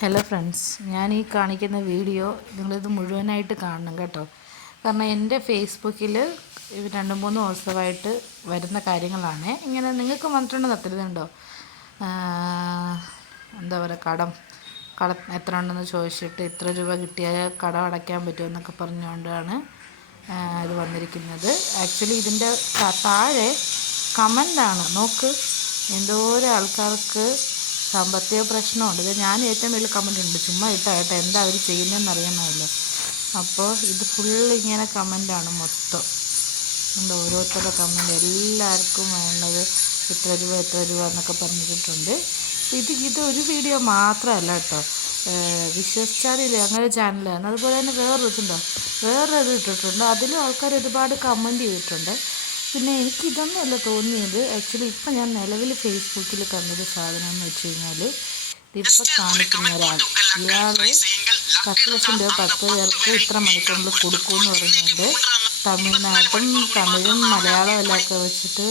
Hello friends ഞാൻ ഈ കാണിക്കുന്ന വീഡിയോ നിങ്ങളിത് മുഴുവനായിട്ട് കാണണം കേട്ടോ. കാരണം എന്റെ ഫേസ്ബുക്കിൽ രണ്ട് മൂന്ന് ദിവസമായിട്ട് വരുന്ന കാര്യങ്ങളാണ്. ഇങ്ങനെ നിങ്ങൾക്ക് വന്നിട്ടുണ്ട്? തരുന്നുണ്ടോ എന്താ പറയുക കടം കട എത്ര ഉണ്ടെന്ന് ചോദിച്ചിട്ട് ഇത്ര രൂപ കിട്ടിയാൽ കടം അടയ്ക്കാൻ പറ്റുമെന്നൊക്കെ പറഞ്ഞുകൊണ്ടാണ് ഇത് വന്നിരിക്കുന്നത്. ആക്ച്വലി ഇതിന്റെ താഴെ കമന്റാണ് നോക്ക് എന്തോരം ആൾക്കാർക്ക് സാമ്പത്തിക പ്രശ്നമുണ്ട്. ഇത് ഞാൻ ഏറ്റവും വലിയ കമന്റ് ഉണ്ട് ചുമ്മാ ഇട്ടാ കേട്ടോ. എന്താ അവർ ചെയ്യുന്നതെന്ന് അറിയണമല്ലോ അപ്പോൾ ഇത് ഫുൾ ഇങ്ങനെ കമന്റാണ് മൊത്തം. എന്താ ഓരോരുത്തരുടെ കമന്റ് എല്ലാവർക്കും വേണ്ടത് ഇത്ര രൂപ എത്ര രൂപ എന്നൊക്കെ പറഞ്ഞിട്ടുണ്ട്. ഇത് ഇത് ഒരു വീഡിയോ മാത്രമല്ല കേട്ടോ. വിശ്വസിച്ചാലില്ലേ? അങ്ങനെ ചാനലാണ് അതുപോലെ തന്നെ വേറൊരു ഇതുണ്ടോ? വേറൊരു ഇട്ടിട്ടുണ്ട്. അതിലും ആൾക്കാർ ഒരുപാട് കമന്റ് ചെയ്തിട്ടുണ്ട്. പിന്നെ എനിക്കിതൊന്നുമല്ല തോന്നിയത്. ആക്ച്വലി ഇപ്പം ഞാൻ നിലവിൽ ഫേസ്ബുക്കിൽ കണ്ടൊരു സാധനം എന്ന് വെച്ച് കഴിഞ്ഞാൽ ഇപ്പം കാണിക്കുന്ന ഒരാൾ. ഇയാൾ പത്ത് ലക്ഷം രൂപ പത്ത് പേർക്ക് ഇത്ര മണിക്കൂറിൽ കൊടുക്കുമെന്ന് പറഞ്ഞുകൊണ്ട് തമിഴ്നാട്ടും തമിഴും മലയാളം എല്ലാം ഒക്കെ വെച്ചിട്ട്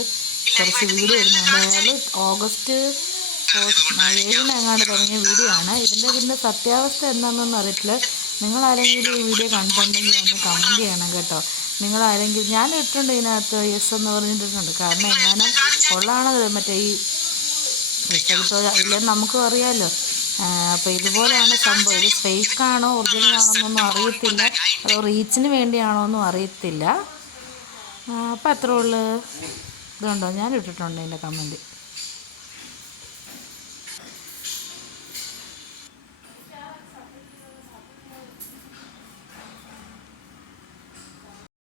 കുറച്ച് വീഡിയോ ഇടുന്നുണ്ട്. അയാൾ ഓഗസ്റ്റ് ഏഴിനെങ്ങാണ്ട് തുടങ്ങിയ വീഡിയോ ആണ്. ഇതിന്റെ പിന്നെ സത്യാവസ്ഥ എന്താണെന്നൊന്നും അറിയത്തില്ല. നിങ്ങൾ ആരെങ്കിലും ഈ വീഡിയോ കണ്ടിട്ടുണ്ടെങ്കിൽ ഒന്ന് കമന്റ് ചെയ്യണം കേട്ടോ. നിങ്ങൾ ആരെങ്കിലും ഞാൻ ഇട്ടിട്ടുണ്ട് ഇതിനകത്ത് യെസ് എന്ന് പറഞ്ഞിട്ടുണ്ട്. കാരണം എങ്ങാനും ഉള്ളതാണത് മറ്റേ ഈ റിസൾട്ടോ ഇല്ലെന്ന് നമുക്കും അറിയാമല്ലോ അപ്പോൾ ഇതുപോലെയാണ് സംഭവം. ഇത് ഫേക്ക് ആണോ ഒറിജിനൽ ആണോ എന്നൊന്നും അറിയത്തില്ല. അതോ റീച്ചിന് വേണ്ടിയാണോ എന്നും അറിയത്തില്ല. അപ്പോൾ അത്രേ ഉള്ളൂ. ഇതുണ്ടോ? ഞാൻ ഇട്ടിട്ടുണ്ട് എന്റെ കമന്റ്